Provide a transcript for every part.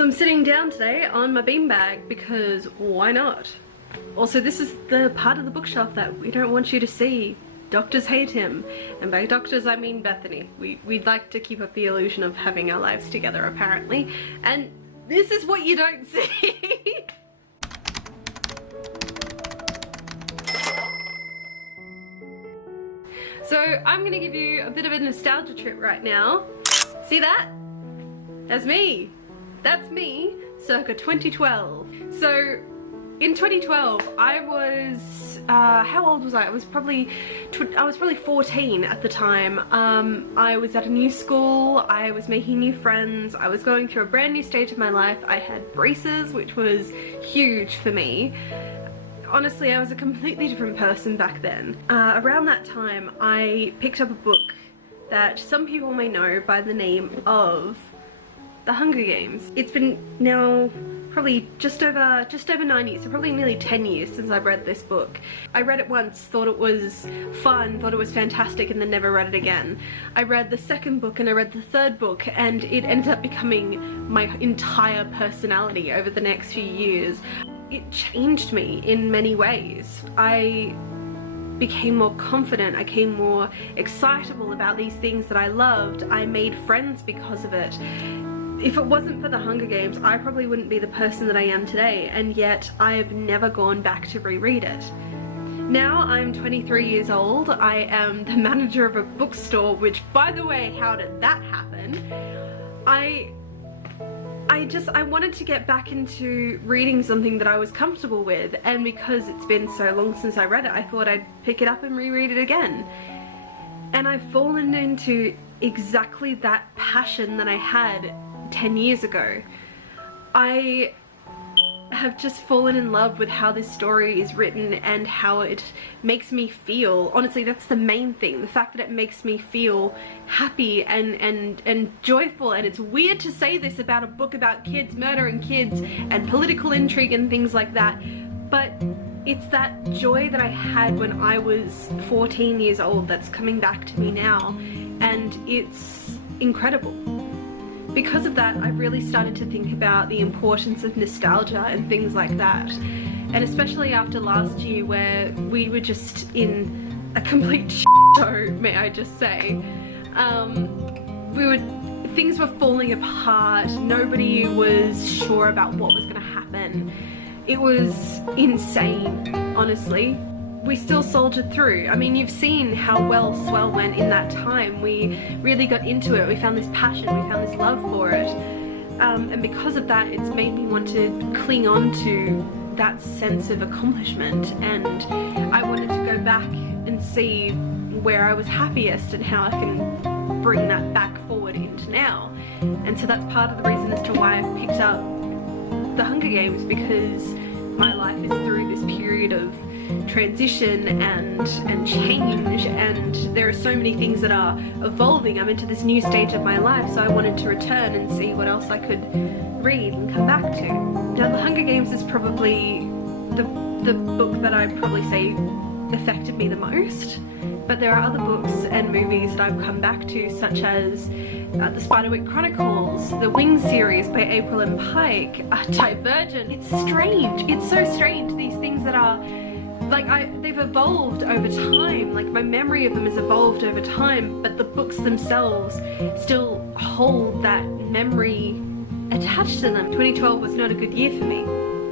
So I'm sitting down today on my beanbag because why not? Also, this is the part of the bookshelf that we don't want you to see. Doctors hate him, and by doctors I mean Bethany. We'd like to keep up the illusion of having our lives together apparently, and this is what you don't see. So I'm gonna give you a bit of a nostalgia trip right now. See that? That's me. That's me circa 2012. So in 2012 I was how old was I? I was probably 14 at the time. I was at a new school, I was making new friends, I was going through a brand new stage of my life. I had braces, which was huge for me. Honestly, I was a completely different person back then. Around that time I picked up a book that some people may know by the name of The Hunger Games. It's been now probably just over 9 years, so probably nearly 10 years since I've read this book. I read it once, thought it was fun, thought it was fantastic, and then never read it again. I read the second book and I read the third book, and it ended up becoming my entire personality over the next few years. It changed me in many ways. I became more confident, I became more excitable about these things that I loved. I made friends because of it. If it wasn't for the Hunger Games, I probably wouldn't be the person that I am today, and yet I've never gone back to reread it. Now I'm 23 years old, I am the manager of a bookstore, which, by the way, how did that happen? I wanted to get back into reading something that I was comfortable with, and because it's been so long since I read it, I thought I'd pick it up and reread it again. And I've fallen into exactly that passion that I had 10 years ago. I have just fallen in love with how this story is written and how it makes me feel. Honestly, that's the main thing, the fact that it makes me feel happy and joyful. And it's weird to say this about a book about kids murdering kids and political intrigue and things like that, but it's that joy that I had when I was 14 years old that's coming back to me now, and it's incredible. Because of that, I've really started to think about the importance of nostalgia and things like that. And especially after last year, where we were just in a complete show, may I just say. Things were falling apart, nobody was sure about what was gonna happen. It was insane, honestly. We still soldiered through. I mean, you've seen how well Swell went in that time. We really got into it, we found this passion, we found this love for it. And because of that, it's made me want to cling on to that sense of accomplishment, and I wanted to go back and see where I was happiest and how I can bring that back forward into now. And so that's part of the reason as to why I've picked up The Hunger Games, because my life is through this period of transition and change, and there are so many things that are evolving. I'm into this new stage of my life, so I wanted to return and see what else I could read and come back to. Now, The Hunger Games is probably the book that I'd probably say affected me the most, but there are other books and movies that I've come back to, such as the Spiderwick Chronicles, the Wings series by April and Pike, Divergent. It's strange, it's so strange, these things that are like, they've evolved over time, like my memory of them has evolved over time, but the books themselves still hold that memory attached to them. 2012 was not a good year for me,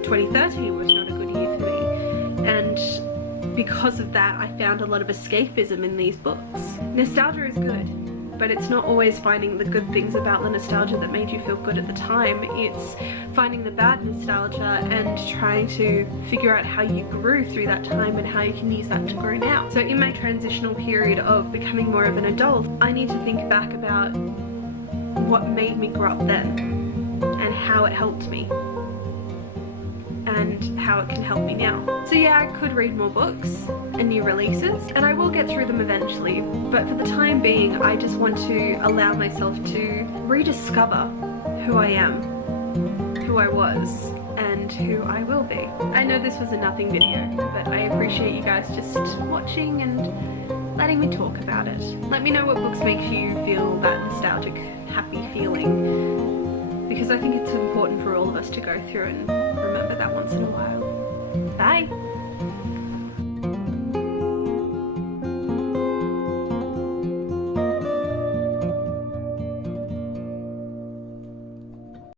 2013 was not a good year for me, and because of that I found a lot of escapism in these books. Nostalgia is good, but it's not always finding the good things about the nostalgia that made you feel good at the time. It's finding the bad nostalgia and trying to figure out how you grew through that time and how you can use that to grow now. So in my transitional period of becoming more of an adult, I need to think back about what made me grow up then and how it helped me and how it can help me now. So yeah, I could read more books and new releases, and I will get through them eventually, but for the time being I just want to allow myself to rediscover who I am, who I was, and who I will be. I know this was a nothing video, but I appreciate you guys just watching and letting me talk about it. Let me know what books make you feel that nostalgic, happy feeling, because I think it's important for us to go through and remember that once in a while. Bye.